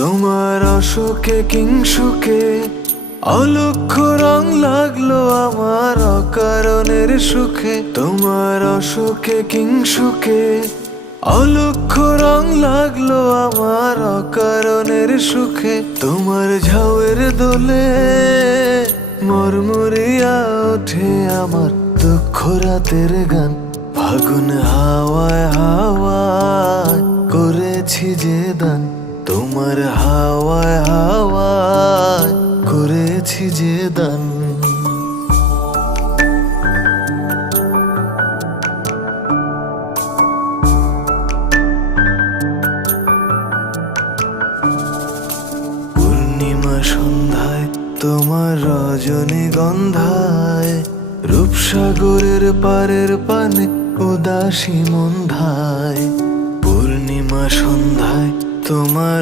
তোমার অসুখে কিংসুকে অলক্ষ্য রং লাগলো আমার অকারণের সুখে। তোমার অসুখে কিংসুকে অলক্ষ্য রং লাগলো আমার অকারণের সুখে। তোমার ঝাউয়ের দোলে মরমরিয়া ওঠে আমার দুঃখ রাতের গান। ফাগুন হাওয়ায় হাওয়ায় করেছি যে দান, তোমার হাওয়ায় হাওয়ায় করেছি যে দান। পূর্ণিমা সন্ধ্যায় তোমার রজনীগন্ধায় রূপসাগরের পারের পানে উদাসী মন্ধায়। পূর্ণিমা সন্ধ্যায় তোমার